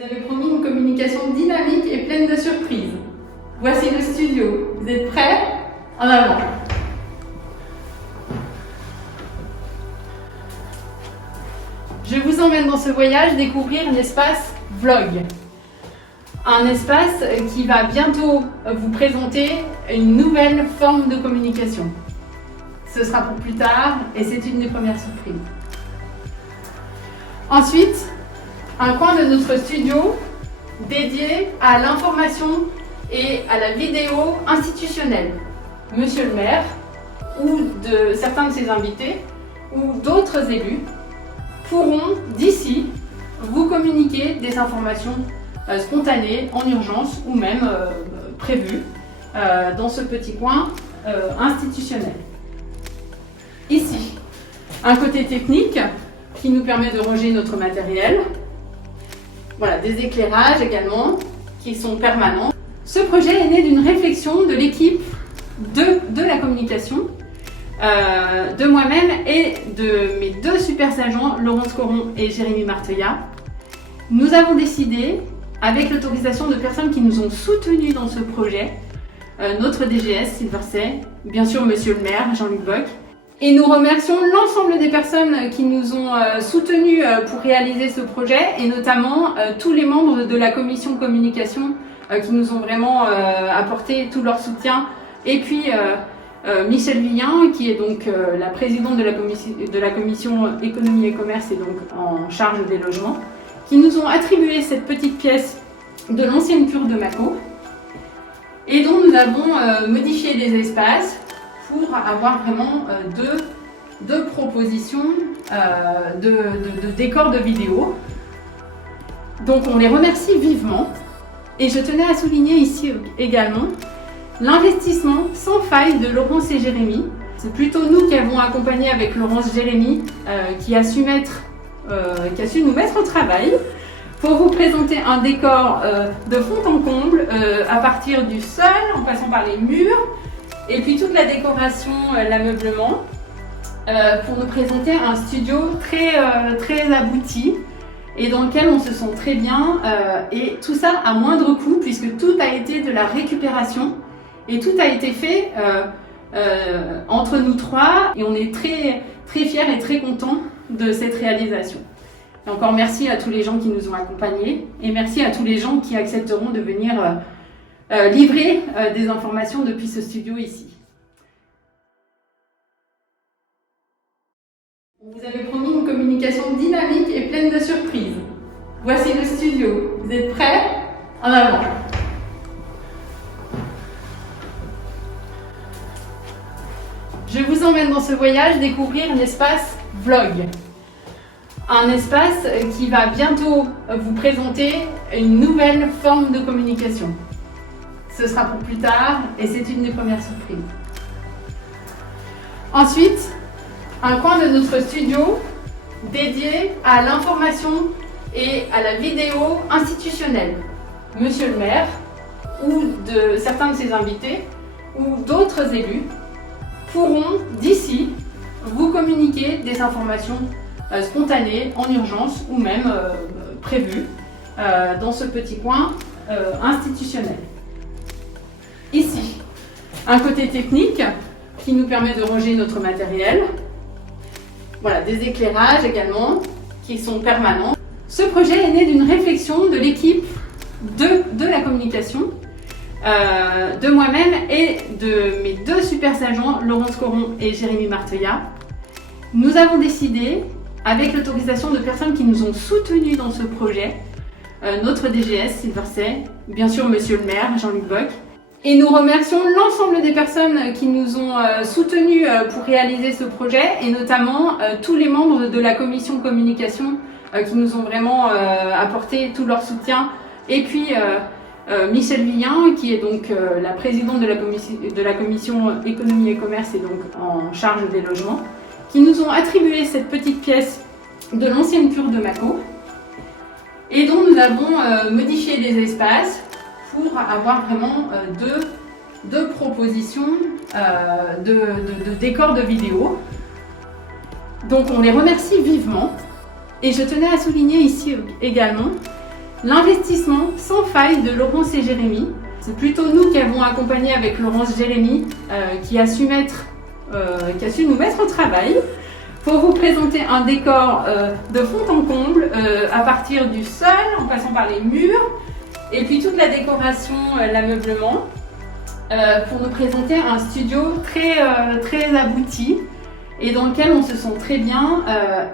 Vous avez promis une communication dynamique et pleine de surprises. Voici le studio. Vous êtes prêts? En avant! Je vous emmène dans ce voyage découvrir l'espace Vlog. Un espace qui va bientôt vous présenter une nouvelle forme de communication. Ce sera pour plus tard et c'est une des premières surprises. Ensuite, un coin de notre studio dédié à l'information et à la vidéo institutionnelle. Monsieur le maire ou certains de ses invités ou d'autres élus pourront d'ici vous communiquer des informations spontanées, en urgence ou même prévues dans ce petit coin institutionnel. Ici, un côté technique qui nous permet de ranger notre matériel. Voilà, des éclairages également qui sont permanents. Ce projet est né d'une réflexion de l'équipe de la communication, de moi-même et de mes deux super agents, Laurence Coron et Jérémy Marteuillat. Nous avons décidé, avec l'autorisation de personnes qui nous ont soutenus dans ce projet, notre DGS Silversay, bien sûr Monsieur le maire Jean-Luc Bock, et nous remercions l'ensemble des personnes qui nous ont soutenus pour réaliser ce projet, et notamment tous les membres de la commission communication qui nous ont vraiment apporté tout leur soutien, et puis Michel Villien, qui est donc la présidente de la commission économie et commerce et donc en charge des logements, qui nous ont attribué cette petite pièce de l'ancienne cure de Mâcon et dont nous avons modifié les espaces pour avoir vraiment deux propositions de décors de vidéo. Donc on les remercie vivement et je tenais à souligner ici également l'investissement sans faille de Laurence et Jérémy. C'est plutôt nous qui avons accompagné avec Laurence Jérémy qui a su nous mettre au travail pour vous présenter un décor de fond en comble à partir du sol, en passant par les murs et puis toute la décoration, l'ameublement, pour nous présenter un studio très abouti et dans lequel on se sent très bien et tout ça à moindre coût puisque tout a été de la récupération et tout a été fait entre nous trois et on est très fiers et très contents de cette réalisation. Et encore merci à tous les gens qui nous ont accompagnés et merci à tous les gens qui accepteront de venir livrer des informations depuis ce studio ici. Vous avez promis une communication dynamique et pleine de surprises. Voici le studio. Vous êtes prêts? En avant! Je vous emmène dans ce voyage découvrir l'espace Vlog. Un espace qui va bientôt vous présenter une nouvelle forme de communication. Ce sera pour plus tard et c'est une des premières surprises. Ensuite, un coin de notre studio dédié à l'information et à la vidéo institutionnelle. Monsieur le maire ou certains de ses invités ou d'autres élus pourront d'ici vous communiquer des informations spontanées, en urgence ou même prévues dans ce petit coin institutionnel. Ici, un côté technique qui nous permet de ranger notre matériel. Voilà, des éclairages également qui sont permanents. Ce projet est né d'une réflexion de l'équipe de la communication, de moi-même et de mes deux super agents, Laurence Coron et Jérémy Marteuillat. Nous avons décidé, avec l'autorisation de personnes qui nous ont soutenus dans ce projet, notre DGS Silversay, bien sûr Monsieur le maire Jean-Luc Bock, et nous remercions l'ensemble des personnes qui nous ont soutenus pour réaliser ce projet, et notamment tous les membres de la commission communication qui nous ont vraiment apporté tout leur soutien, et puis Michel Villien, qui est donc la présidente de la commission économie et commerce et donc en charge des logements, qui nous ont attribué cette petite pièce de l'ancienne cure de Mâcon et dont nous avons modifié les espaces pour avoir vraiment deux propositions de décors de vidéo. Donc on les remercie vivement et je tenais à souligner ici également l'investissement sans faille de Laurence et Jérémy. C'est plutôt nous qui avons accompagné avec Laurence Jérémy qui a su nous mettre au travail pour vous présenter un décor de fond en comble à partir du sol, en passant par les murs, et puis toute la décoration, l'ameublement, pour nous présenter un studio très abouti et dans lequel on se sent très bien,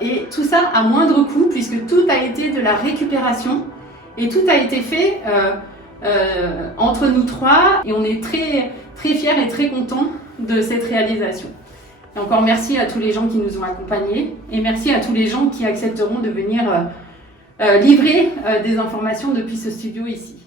et tout ça à moindre coût puisque tout a été de la récupération et tout a été fait entre nous trois, et on est très fiers et très contents de cette réalisation. Et encore merci à tous les gens qui nous ont accompagnés et merci à tous les gens qui accepteront de venir livrer des informations depuis ce studio ici.